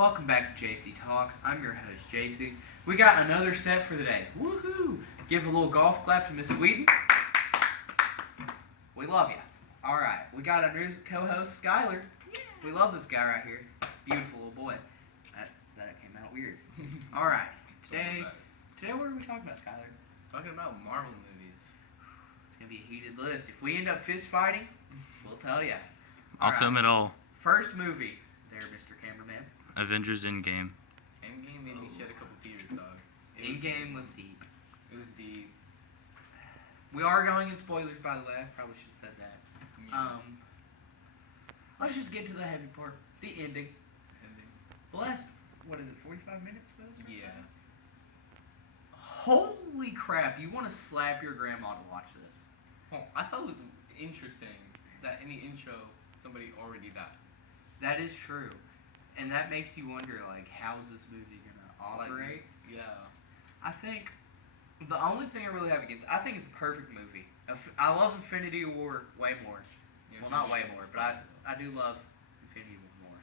Welcome back to JC Talks. I'm your host, JC. We got another set for the day. Woohoo! Give a little golf clap to Miss Sweden. We love you. Alright, we got a new co-host, Skylar. We love this guy right here. Beautiful little boy. That came out weird. Alright, today what are we talking about, Skylar? Talking about Marvel movies. It's going to be a heated list. If we end up fist fighting, we'll tell you. I'll film it all. First movie. There, Mr. Cameraman. Avengers Endgame. Endgame made me shed a couple tears, dog. Endgame was deep. It was deep. We are going in spoilers, by the way. I probably should have said that. Yeah. Let's just get to the heavy part. The ending. Ending. The last, 45 minutes? Yeah. Holy crap, you want to slap your grandma to watch this. Well, I thought it was interesting that in the intro, somebody already died. That is true. And that makes you wonder, how is this movie going to operate? Yeah. I think the only thing I really have against I think it's a perfect movie. I love Infinity War way more. Yeah, Well, not way more, but I do love Infinity War more.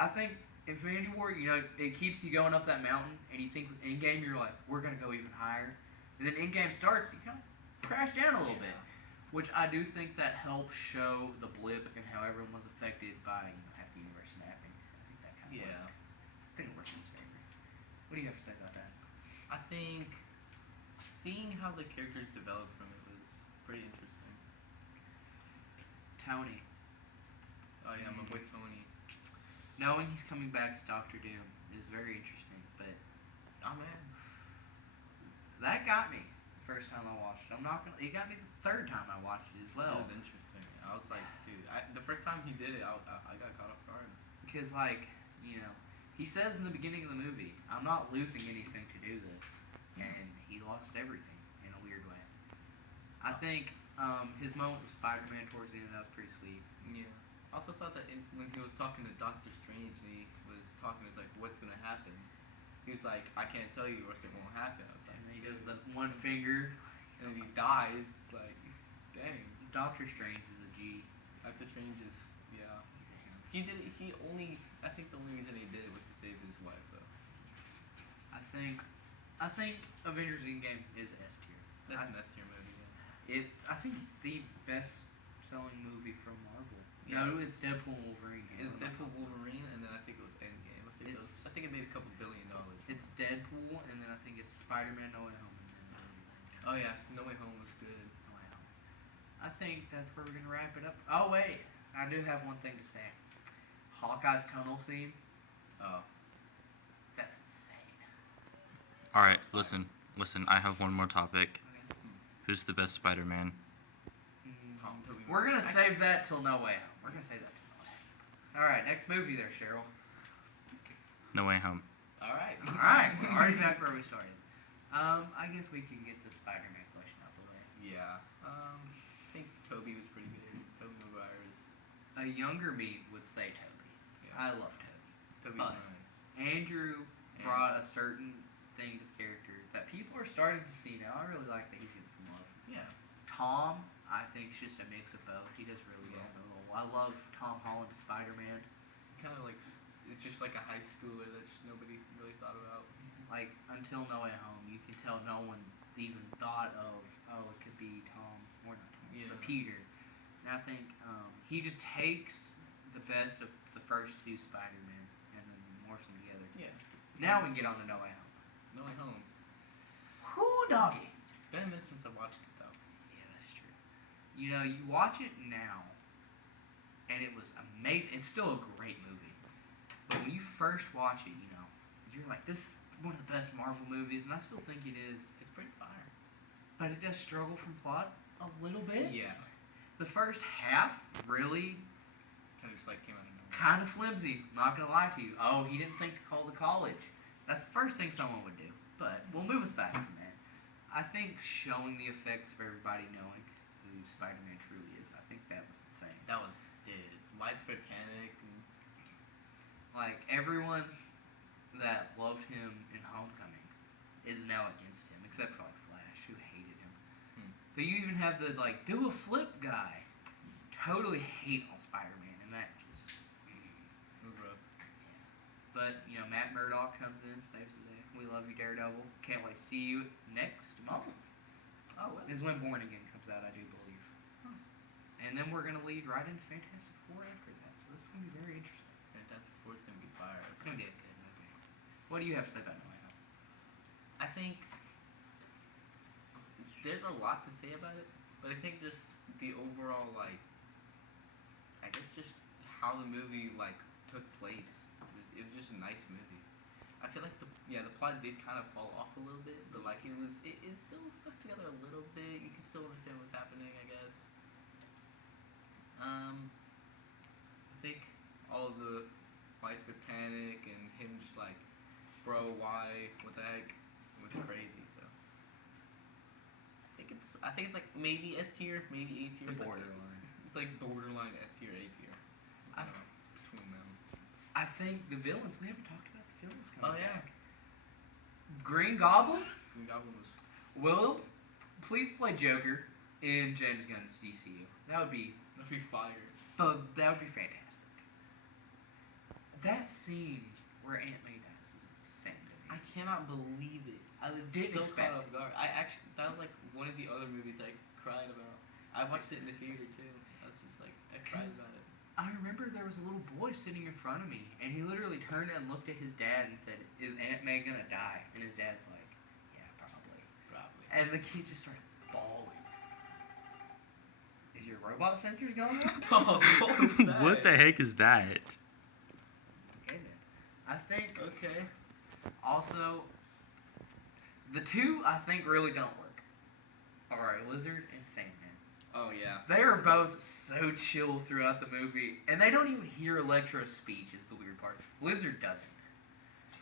I think Infinity War, it keeps you going up that mountain, and you think with Endgame, you're like, we're going to go even higher. And then Endgame starts, you kind of crash down a little bit. Which I do think that helps show the blip and how everyone was affected by half the universe snapping. I think that kind of Yeah. I think it works in his favor. What do you have to say about that? I think seeing how the characters developed from it was pretty interesting. Tony. Oh yeah, my boy Tony. Knowing he's coming back as Doctor Doom is very interesting, but Oh man. that got me the first time I watched it. It got me the third time I watched it as It well. was interesting. I was like, dude, the first time he did it, I got caught off guard. Because, he says in the beginning of the movie, I'm not losing anything to do this. And he lost everything in a weird way. I think his moment with Spider-Man towards the end, that was pretty sweet. Yeah. I also thought that when he was talking to Doctor Strange and he was talking, it's like, what's gonna happen? He was like, I can't tell you or it won't happen. I was like, And then he does the one finger. and he dies. It's like, dang. Doctor Strange is a G. Doctor Strange is, yeah. He's a him. I think the only reason he did it was to save his wife, though. I think Avengers Endgame is S tier. That's an S tier movie, yeah. I think it's the best selling movie from Marvel. Yeah. No, it's Deadpool and Wolverine. It's Deadpool, Wolverine, and then I think it was Endgame. I think it made a couple $1 billion. It's Deadpool, and then I think it's Spider-Man No Way Home. And then Oh yeah, No Way Home was good. No Way Home. I think that's where we're going to wrap it up. Oh, wait. I do have one thing to say. Hawkeye's tunnel scene. Oh. That's insane. Alright, listen. I have one more topic. Okay. Who's the best Spider-Man? Tobey We're going to Maguire. save that till No Way Home. We're going to save that till No Way Home. All right, next movie there, Cheryl. No Way Home. All right. All right, we're already back where we started. I guess we can get the Spider-Man question out the way. Yeah. I think Toby was pretty good. Tobey Maguire is. A younger me would say Toby. Yeah. I love Toby. Toby's but- nice. Andrew brought a certain thing to the character that people are starting to see now. I really like that he's getting some love. Yeah. Tom, I think, is just a mix of both. He does really well in the role. I love Tom Holland as Spider-Man. Kind of like it's just like a high schooler that just nobody really thought about. Until No Way Home, you can tell no one even thought of, it could be Tom, or not Tom, Yeah. but Peter. And I think he just takes the best of the first two Spider-Men and then morphs them together. Yeah. Now we can get on to No Way Home. No Way Home. Whoo, doggy! It's been a minute since I watched it though. Yeah, that's true. You watch it now, and it was amazing. It's still a great movie. But when you first watch it, you're like, this is one of the best Marvel movies, and I still think it is. It's pretty fire. But it does struggle from plot a little bit. Yeah. The first half really Kind of just like came out of nowhere. kind of flimsy. Not gonna lie to you. Oh, he didn't think to call the college. That's the first thing someone would do. But we'll move aside from that. I think showing the effects of everybody knowing who Spider-Man truly is, I think that was insane. That was widespread panic. And Everyone that loved him in Homecoming is now against him, except for Flash, who hated him. But you even have the do a flip guy totally hate on Spider-Man, and that just it was rough. But Matt Murdock comes in, saves the day. We love you, Daredevil. Can't wait to see you next month. Oh, well. Is when Born Again comes out, I do believe. Huh. And then we're gonna lead right into Fantastic Four after that, so this is gonna be very interesting. Fantastic Four is gonna be fire. It's gonna be a good movie. What do you have to say about No Way Home? I think there's a lot to say about it, but I think just the overall I guess just how the movie took place. It was just a nice movie. I feel like the plot did kind of fall off a little bit, but it still stuck together a little bit. You can still understand what's happening, I guess. I think all of the widespread panic and him just bro, why, what the heck, was crazy. So I think it's maybe S tier, maybe A tier. It's the borderline. It's borderline S tier, A tier. I don't know. It's between them. I think the villains. We haven't talked about the villains Oh coming yeah. back. Green Goblin. Green Goblin was. Will please play Joker in James Gunn's DCU. That'd be fire. that would be fantastic. That scene where Aunt May dies is insane to me. I cannot believe it. I was Didn't so expect caught off guard. That was one of the other movies I cried about. I watched it in the theater too. I was just I cried about it. I remember there was a little boy sitting in front of me, and he literally turned and looked at his dad and said, "Is Aunt May gonna die?" And his dad's like, "Yeah, probably." Probably. And the kid just started bawling. Is your robot sensors going off? What the heck is that? Okay then. I think Okay. also the two I think really don't work. Alright, Lizard and Sandman. Oh yeah. They are both so chill throughout the movie, and they don't even hear Electro's speech is the weird part. Lizard doesn't.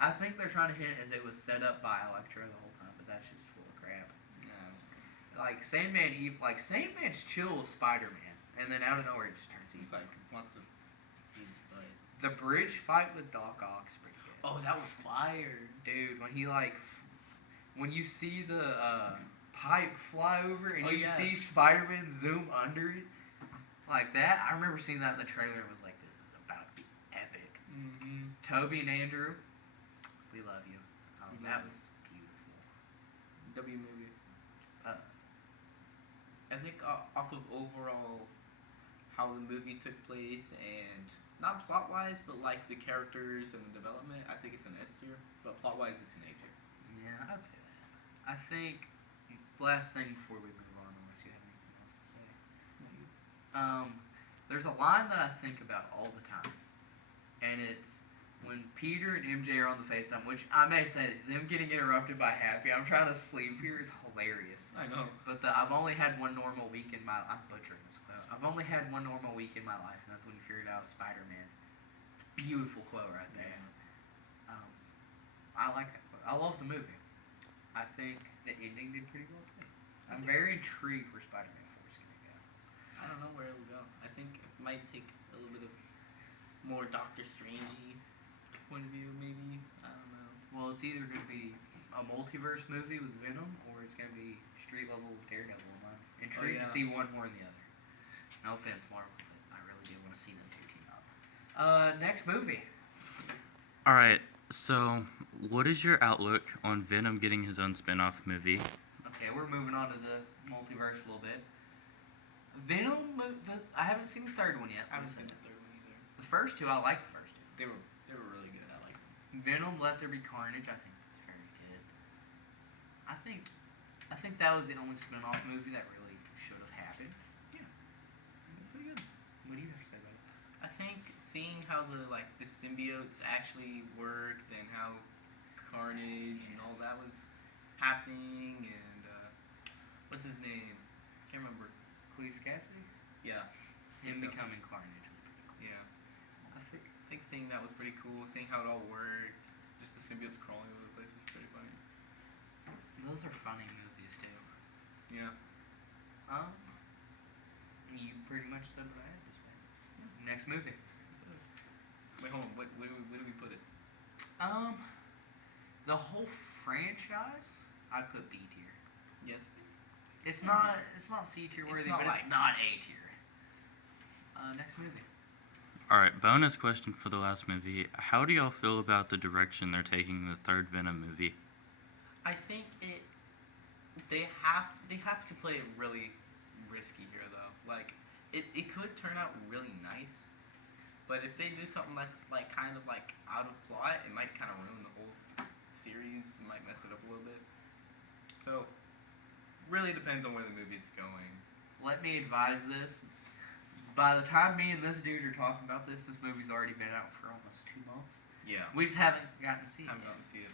I think they're trying to hint as it was set up by Electro the whole time, but that's just full of crap. Yeah. Sandman's chill with Spider-Man, and then out of nowhere he just turns He's evil. wants to beat his butt. The bridge fight with Doc Ock's pretty good. Oh, that was fire. Dude, when he when you see the pipe fly over and Oh, you yeah. see Spider-Man zoom under it, like that, I remember seeing that in the trailer and was like, this is about to be epic. Mm-hmm. Toby and Andrew, we love you. We That love was beautiful. W movie. Uh, I think off of overall how the movie took place and not plot wise, but the characters and the development, I think it's an S tier. But plot wise, it's an A tier. yeah, I'd say that. I think, last thing before we move on, unless you have anything else to say. There's a line that I think about all the time, and it's when Peter and MJ are on the FaceTime, which I may say, them getting interrupted by Happy, I'm trying to sleep here, is hilarious. I know. But I've only had one normal week in my I'm butchering this quote. I've only had one normal week in my life, and that's when you figured out Spider-Man. It's a beautiful quote right there. I like that quote. I love the movie. I think the ending did pretty well too. I'm very intrigued where Spider-Man 4 is going to go. I don't know where it'll go. I think it might take a little bit of more Doctor Strangey point of view, maybe. I don't know. Well, it's either going to be a multiverse movie with Venom, or it's going to be street level Daredevil. I'm intrigued to yeah. see one more than the other. No offense, Marvel, but I really do want to see them two team up. Next movie. All right. So, what is your outlook on Venom getting his own spin-off movie? Okay, we're moving on to the multiverse a little bit. Venom, I haven't seen the third one yet. I haven't seen the third one either. The first two, I like the first two. They were really good. I like them. Venom, Let There Be Carnage, I think was very good. I think that was the only spin-off movie that really should have happened. Yeah, it's pretty good. What do you have to say about it? I think seeing how the symbiotes actually worked and how Carnage and all that was happening and what's his name? Can't remember. Cletus Cassidy? Yeah. Him So- becoming Carnage was pretty cool. Yeah. I think seeing that was pretty cool. Seeing how it all worked, just the symbiotes crawling over the place was pretty funny. Those are funny movies too. Yeah. You pretty much said what I had to say. Next movie. Wait, hold on. Where do we put it? The whole franchise, I'd put B tier. Yeah, It's not C tier worthy, not but it's not A tier. Next movie. All right, bonus question for the last movie. How do y'all feel about the direction they're taking the third Venom movie? I think they have to play it really risky here though. Like it could turn out really nice, but if they do something that's like kind of like out of plot, it might kind of ruin the whole series. It might mess it up a little bit. So really depends on where the movie's going. Let me advise this. By the time me and this dude are talking about this movie's already been out for almost 2 months. Yeah, We just haven't gotten to see it. I haven't gotten to see it.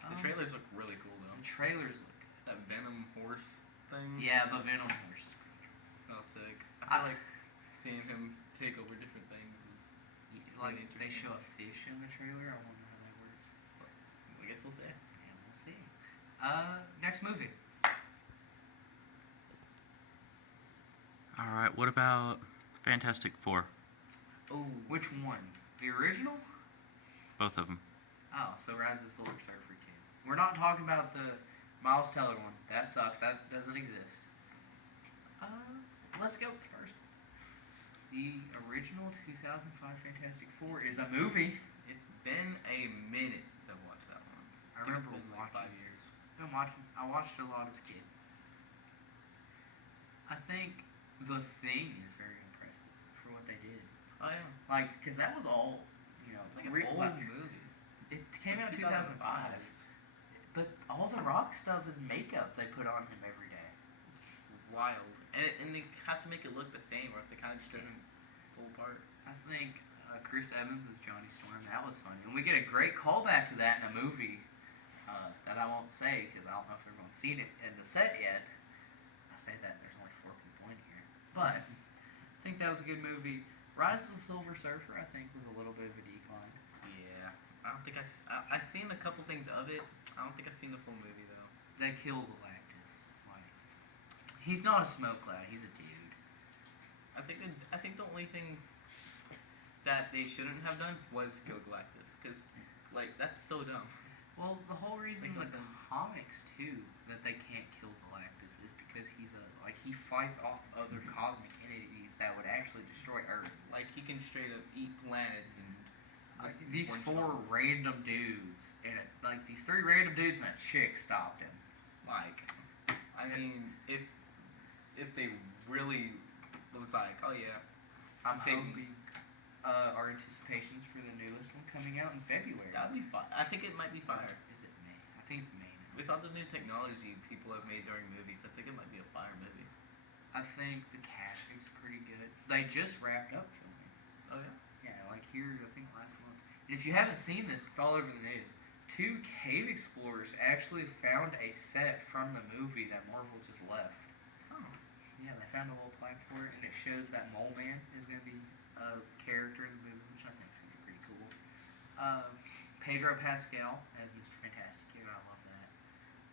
The Um, trailers look really cool though. The trailers look. That Venom horse thing. Yeah, the Venom horse. Oh, sick. I I- feel like seeing him take over different things is. Like Really they interesting. show a fish in the trailer. I wonder how that works. I guess we'll see. Yeah, we'll see. Next movie. All right, what about Fantastic Four? Oh, which one? The original? Both of them. Oh, so Rise of the Silver Surfer 2. We're not talking about the Miles Teller one. That sucks. That doesn't exist. Let's go with the first. The original 2005 Fantastic Four is a movie. It's been a minute since I watched that one. I think it's remember been like watching 5 it. years. I watched it a lot as a kid. I think The Thing is very impressive for what they did. Oh yeah. Like, because that was all, you know, It's like an re- old like, movie. it came out in 2005. But all the rock stuff is makeup they put on him every day. It's wild. And they have to make it look the same, or else it kind of just doesn't fall apart. I think Chris Evans was Johnny Storm. That was funny. And we get a great callback to that in a movie that I won't say because I don't know if everyone's seen it in the set yet. I say that, there's only 4 people in here. But I think that was a good movie. Rise of the Silver Surfer, I think, was a little bit of a decline. Yeah. I don't think I've seen a couple things of it. I don't think I've seen the full movie though. They killed Galactus. Like, he's not a smoke cloud. He's a dude. I think the only thing that they shouldn't have done was kill Galactus, because like that's so dumb. Well, the whole reason in Makes no the sense. comics too that they can't kill Galactus is because he fights off other cosmic entities that would actually destroy Earth. Like he can straight up eat planets and just These one 4 shot. random dudes and these 3 random dudes and a chick stopped him. Like, I mean, if they really was like, oh yeah, I'm Peyton. hoping our anticipations for the newest one coming out in February. that'd be fun. I think it might be fire. Is it May? I think it's May now. With all the new technology people have made during movies, I think it might be a fire movie. I think the casting's pretty good. They just wrapped up filming. Oh yeah. Yeah, like here, I think last month. And if you haven't seen this, it's all over the news. 2 cave explorers actually found a set from the movie that Marvel just left. Oh. Yeah, they found a little plaque for it, and it shows that Mole Man is going to be a character in the movie, which I think is going to be pretty cool. Pedro Pascal as Mr. Fantastic Kid, I love that.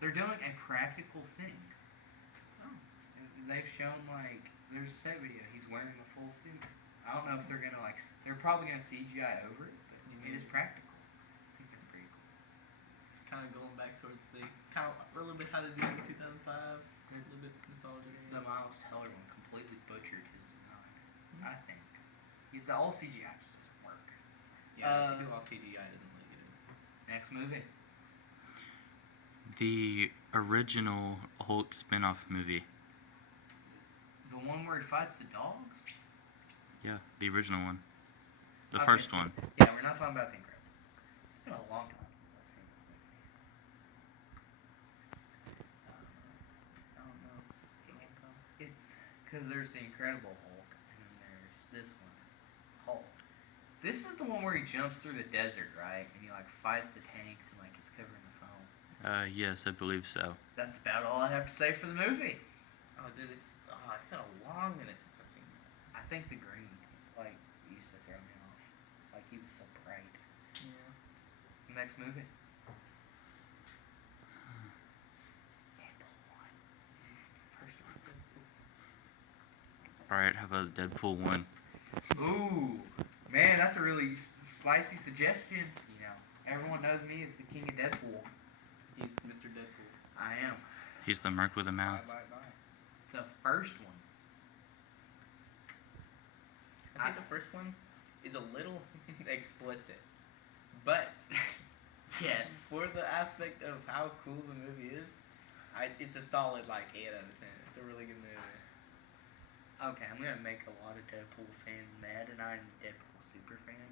They're doing a practical thing. Oh. And they've shown, like, there's a set video, he's wearing a full suit. I don't know if they're going to, they're probably going to CGI over it, but it is practical. I think that's pretty cool. Kind of going back towards the kind of a little bit how they did in 2005, a little bit nostalgic. I The guess. Miles Teller one completely butchered his design, I think. The all CGI just doesn't work. Yeah, if you do all CGI, it doesn't look good. Next movie. The original Hulk spin-off movie. The one where he fights the dogs? Yeah, the original one. The Okay, first so- one. Yeah, we're not talking about The Incredible. It's been a long time since I've seen this movie. I don't know. It's because there's The Incredible Hulk, and then there's this one, Hulk. This is the one where he jumps through the desert, right? And he like fights the tanks and like it's covered in the foam. Yes, I believe so. That's about all I have to say for the movie. Oh, dude, it's been a long minute since I've seen that. I think the green like used to throw me off. Like he was so bright. Yeah. Next movie. Deadpool 1. First one. Alright, how about Deadpool 1? Ooh, man, that's a really spicy suggestion. You know, everyone knows me as the king of Deadpool. He's Mr. Deadpool. I am. He's the merc with a mouth. Bye. The first one. I think the first one is a little explicit, but Yes. for the aspect of how cool the movie is, it's a solid like 8 out of 10. It's a really good movie. Okay, I'm gonna make a lot of Deadpool fans mad, and I'm a Deadpool super fan.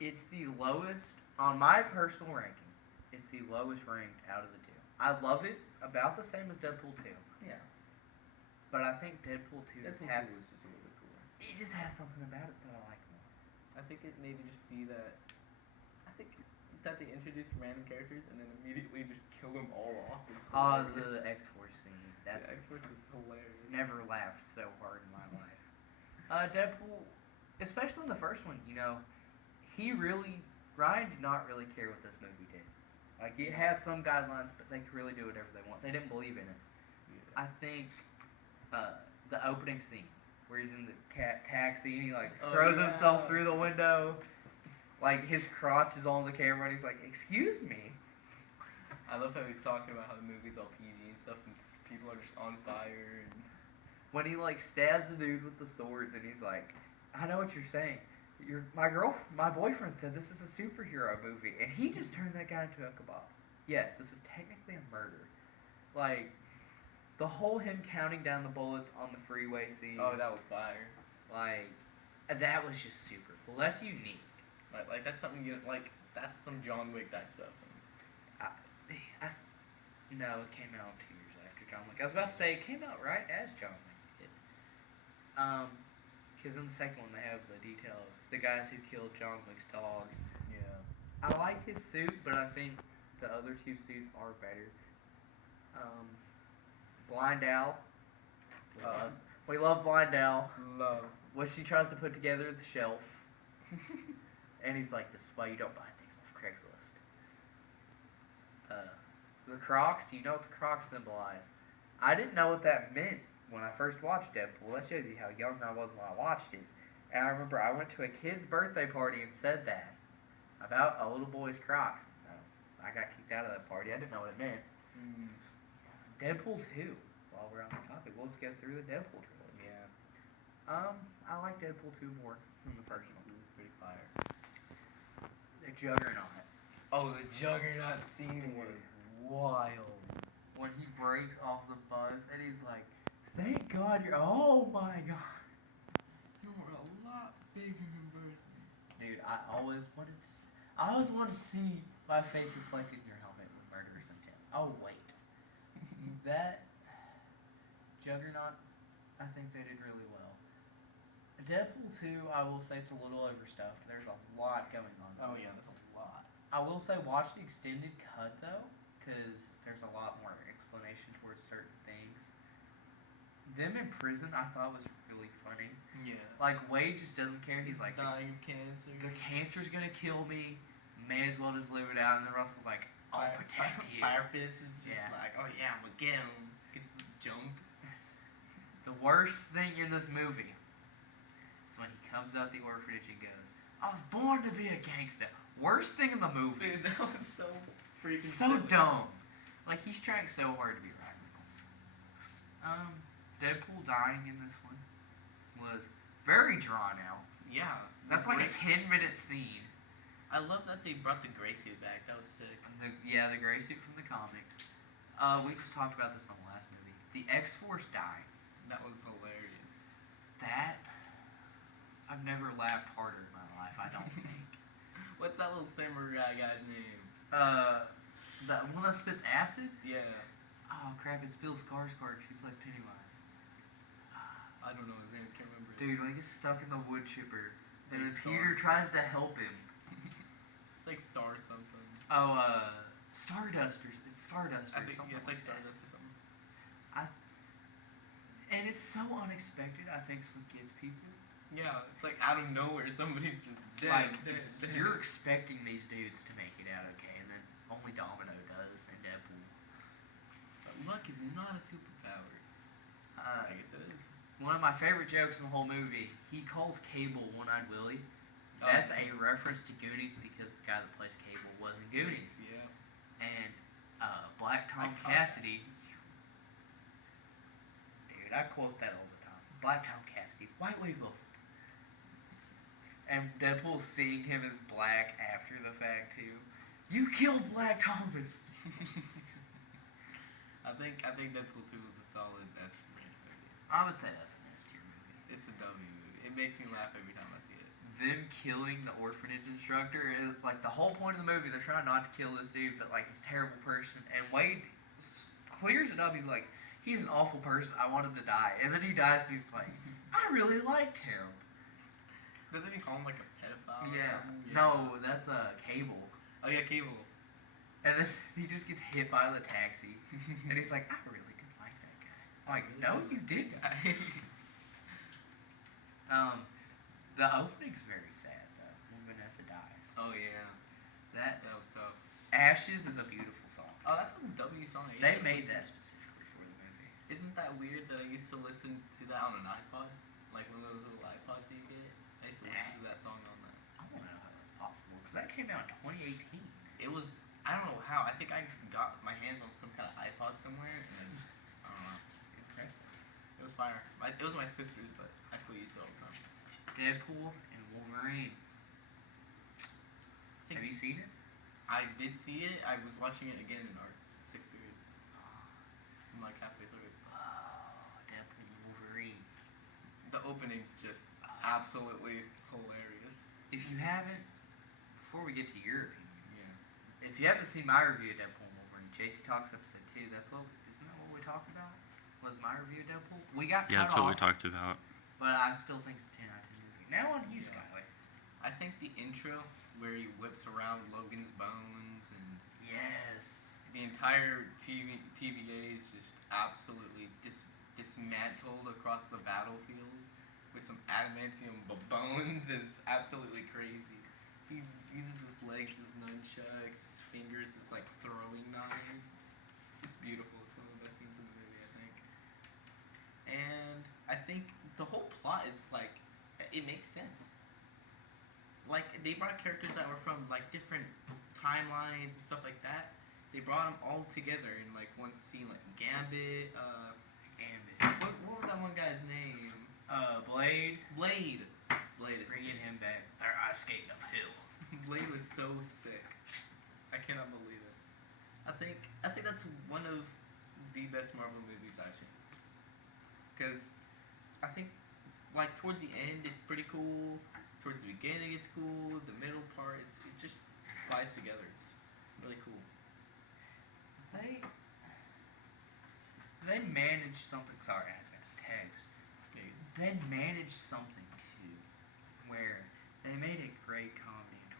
It's the lowest on my personal ranking. It's the lowest ranked out of the two. I love it about the same as Deadpool 2, Yeah, but I think Deadpool 2 Deadpool has 2 is just a little bit cooler. it just has something about it that I like more. I think it maybe just be that. I think that they introduced random characters and then immediately just kill them all off. is Oh, hilarious. the X-Force scene. That's Yeah, X-Force is hilarious. never laughed so hard in my life. Deadpool, especially in the first one, Ryan did not really care what this movie did. Like, it had some guidelines, but they could really do whatever they want. They didn't believe in it. Yeah. I think the opening scene where he's in the taxi and he throws himself through the window, like his crotch is on the camera and he's like, "Excuse me." I love how he's talking about how the movie's all PG and stuff, and people are just on fire. And When he stabs the dude with the swords and he's like, "I know what you're saying. My boyfriend said this is a superhero movie, and he just turned that guy into a kebab. Yes, this is technically a murder." Like, the whole him counting down the bullets on the freeway scene. oh, that was fire. Like, that was just super cool. That's unique. Like that's something that's some John Wick type stuff. No, it came out 2 years after John Wick. I was about to say it came out right as John Wick did. Because in the second one they have the detail of the guys who killed John Wick's dog. Yeah. I like his suit, but I think the other two suits are better. Blind Al. We love Blind Al. Love. What she tries to put together the shelf. And he's like, "This is why you don't buy things off Craigslist." The Crocs, do you know what the Crocs symbolize? I didn't know what that meant when I first watched Deadpool. That shows you how young I was when I watched it. And I remember I went to a kid's birthday party and said that about a little boy's Crocs. I got kicked out of that party. I didn't know what it meant. Deadpool 2. While we're on the topic, we'll just go through the Deadpool trilogy. Yeah. I like Deadpool 2 more than the first one. It was pretty fire. The Juggernaut. Oh, the Juggernaut scene was wild. When he breaks off the bus and he's like, "Thank God you're." Oh my God. You were a lot bigger in person. Dude, I always wanted to see my face reflected in your helmet with murderous intent. Oh wait. That Juggernaut, I think they did really well. Deadpool 2, I will say it's a little overstuffed. There's a lot going on. Oh yeah, that's a lot. I will say watch the extended cut though, because there's a lot more explanation towards certain things. Them in prison, I thought was really funny. Yeah. Like, Wade just doesn't care. He's like, dying of cancer. "The cancer's gonna kill me. May as well just live it out." And then Russell's like, "I'll protect you." Fire Fist is just Yeah. like, oh yeah, I'm gonna get him. Gets jumped. The worst thing in this movie is when he comes out the orphanage and goes, "I was born to be a gangster." Worst thing in the movie. Dude, that was so freaking So silly. dumb. Like, he's trying so hard to be Ryan Reynolds. Deadpool dying in this one was very drawn out. Yeah. That's like a great. 10-minute scene. I love that they brought the gray suit back. That was sick. The gray suit from the comics. We just talked about this in the last movie. The X-Force dying. That was hilarious. That, I've never laughed harder in my life, I don't think. What's that little samurai guy's name? The one that spits acid? Yeah. Oh crap, it's Bill Skarsgård because he plays Pennywise. I don't know his name. Can't remember. Dude, when he gets stuck in the wood chipper, and then Star- Peter tries to help him. It's like Star something. Oh, Stardusters. It's Stardust I or think something yeah, it's like like that. Stardust or something. And it's so unexpected, I think, is what gets people. Yeah, it's like out of nowhere somebody's just dead. Like, dead. you're expecting these dudes to make it out okay, and then only Domino does, and Deadpool. But luck is not a superpower. I guess it is. One of my favorite jokes in the whole movie, he calls Cable One-Eyed Willie. Oh. That's a reference to Goonies because the guy that plays Cable was in Goonies. Yeah. And Black Tom I caught Cassidy. Dude, I quote that all the time. Black Tom Cassidy, White Wade Wilson. And Deadpool seeing him as Black after the fact too. You killed Black Thomas. I think Deadpool 2 was a solid S rank movie. I would say that's an S tier movie. It's a W movie. It makes me laugh every time I see it. Them killing the orphanage instructor is like the whole point of the movie. They're trying not to kill this dude, but like he's a terrible person. And Wade clears it up. He's like, he's an awful person. I want him to die. And then he dies, and he's like, I really liked him. Doesn't he call him like a pedophile? Or Yeah. something? No, that's a Cable. Oh yeah, Cable. And then he just gets hit by the taxi, and he's like, I really didn't like that guy. I'm like, no, you didn't. The opening's very sad though when Vanessa dies. Oh yeah, That that was tough. Ashes is a beautiful song. Oh, that's a W song. I used They to made listen- that specifically for the movie. Isn't that weird that I used to listen to that on an iPod? Like one of those little iPods that you get? I used to listen to that song on that. I don't know how that's possible because that came out in 2018. It was, I don't know how, I think I got my hands on some kind of iPod somewhere and then, I don't know. Impressive. It was fire. It was my sister's, but I still use it all the time. Deadpool and Wolverine. think- Have you seen it? I did see it. I was watching it again in our 6th period. I'm like halfway through it. Oh, Deadpool and Wolverine. The opening's just absolutely hilarious. If you haven't, before we get to your opinion, Yeah. if you haven't seen my review of Deadpool and Wolverine, JC Talks episode 2, isn't that what we talked about? Was my review of Deadpool? We got Yeah, cut that's what we off, talked about. but I still think it's a 10 out of 10 movie. Now on to you, Skyway. I think the intro where he whips around Logan's bones and Yes. the entire TVA is just absolutely dismantled across the battlefield with some adamantium bones is absolutely crazy. He uses his legs as nunchucks, his fingers as like throwing knives. It's beautiful. It's one of the best scenes in the movie, I think. And I think the whole plot is like, it makes sense. Like they brought characters that were from like different timelines and stuff like that. They brought them all together in like one scene, like Gambit. What was that one guy's name? Blade. Blade. Blade is Bringing sick. him back. They're ice skating uphill. Blade was so sick. I cannot believe it. I think that's one of the best Marvel movies I've seen. Because I think like towards the end it's pretty cool. Towards the beginning it's cool. The middle part it just flies together. It's really cool. They managed something. Sorry, I had to text. Yeah. They managed something too, where they made a great comedy in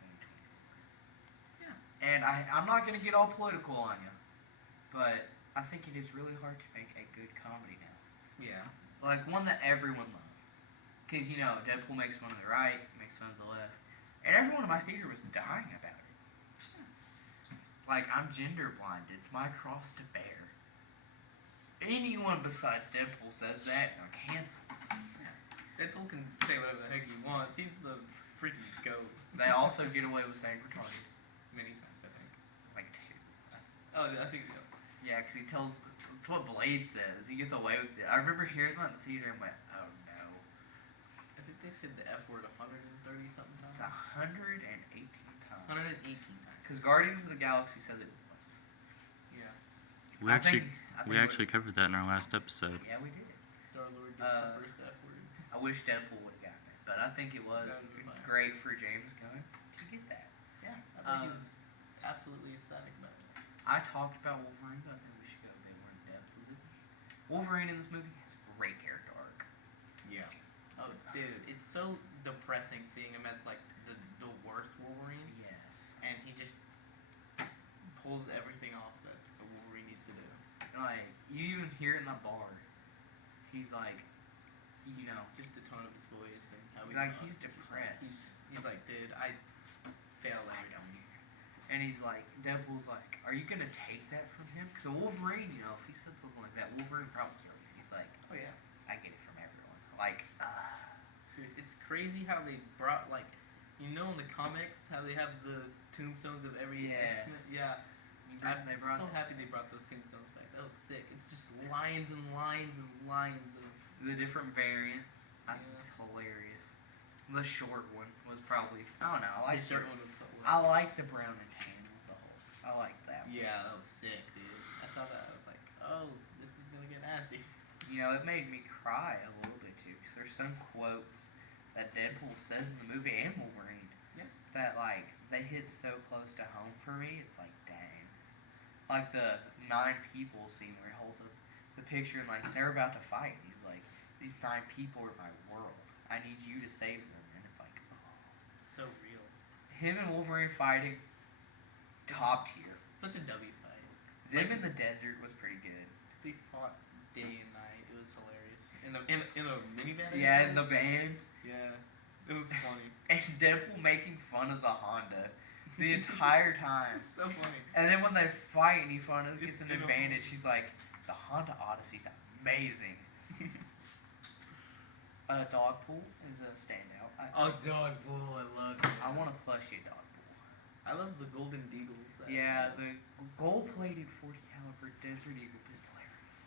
2024. Yeah. And I'm not gonna get all political on you, but I think it is really hard to make a good comedy now. Yeah. Like one that everyone loves. Because, you know, Deadpool makes fun of the right, makes fun of the left. And everyone in my theater was dying about it. Like, I'm gender blind. It's my cross to bear. Anyone besides Deadpool says that, and I'm canceled. Deadpool can say whatever the heck he wants. He's the freaking goat. They also get away with saying retarded. Many times, I think. Like, two. Oh, I think so. Yeah, because he tells... It's what Blade says. He gets away with it. I remember hearing that in the theater and went, oh no. I think they said the F word 130 something It's times. 118 times. 118 times. Because Guardians of the Galaxy says it once. Yeah. We I actually think we actually covered that in our last episode. Yeah, we did. Star Lord gets Uh, the first F word. I wish Deadpool would have gotten it, but I think it was That was fine. great for James Gunn to get that. Yeah. I think he Um, was absolutely ecstatic about it. I talked about Wolverine, but I think we should go a bit more in depth with it. Wolverine in this movie has a great character arc. Yeah. Oh, dude, it's so depressing seeing him as like the worst Wolverine, Yes. and he just pulls everything off that a Wolverine needs to do. Like, you even hear it in the bar. He's like, you know, Just the tone of his voice and how he Like, talks. he's It's just like, depressed. he's like, dude, I fail I every don't time. hear. And he's like, Deadpool's like, are you gonna take that from him? Because Wolverine, you know, if he said something like that, Wolverine would probably kill you. He's like, Oh yeah. I get it from everyone. Like, Dude, it's crazy how they brought like, you know, in the comics how they have the tombstones of every Yes. X-Men? Yeah. I'm they brought so happy they brought those tombstones back. That was sick. It's just lines and lines and lines of. the different variants. I think Yeah. it's hilarious. The short one was probably. I don't know. I like The short one was so I like the brown and tan with the Hulk. I like that. One. Yeah, that was sick, dude. I saw that. I was like, oh, this is gonna get nasty. You know, it made me cry a little bit too. Cause there's some quotes that Deadpool says in the movie and Wolverine. Yeah. That like they hit so close to home for me. It's like dang. Like the 9 people scene where he holds up the picture and like they're about to fight. And he's like, these 9 people are my world. I need you to save them. And it's like, oh. So real. Him and Wolverine fighting, top tier. Such a W fight. Them in the desert was pretty good. They fought day and night. It was hilarious. In a minivan. I Yeah, think in the it was? van. Yeah, it was funny. And Deadpool making fun of the Honda the entire time. It's so funny. And then when they fight and he finally gets It's an in a- advantage, he's like, the Honda Odyssey's amazing. Dogpool is a standout. Dogpool, I love it. I want a plushie Dogpool. I love the golden deagles. That Yeah, the gold-plated 40 caliber Desert Eagle pistol arrows.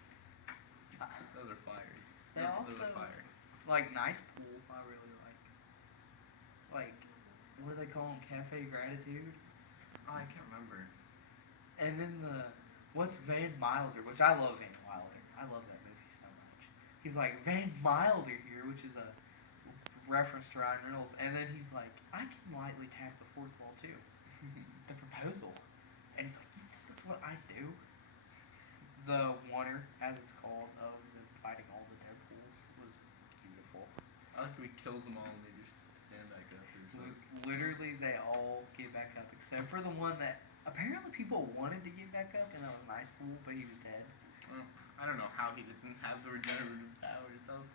those are fires. They Those also- are fire. Like nice pool, I really like. Like, what do they call them? Cafe Gratitude. Oh, I can't remember. And then what's Van Wilder, which I love Van Wilder. I love that movie so much. He's like, Van Wilder here, which is a reference to Ryan Reynolds. And then he's like, I can lightly tap the fourth wall too. The proposal. And he's like, you think that's what I do? The Wonder, as it's called, of the fighting all the Deadpools was beautiful. I like when he kills them all and they just stand back up. It's like, Literally, they all get back up except for the one that apparently people wanted to get back up, and that was Nice Pool, but he was dead. I don't know how he doesn't have the regenerative powers. That was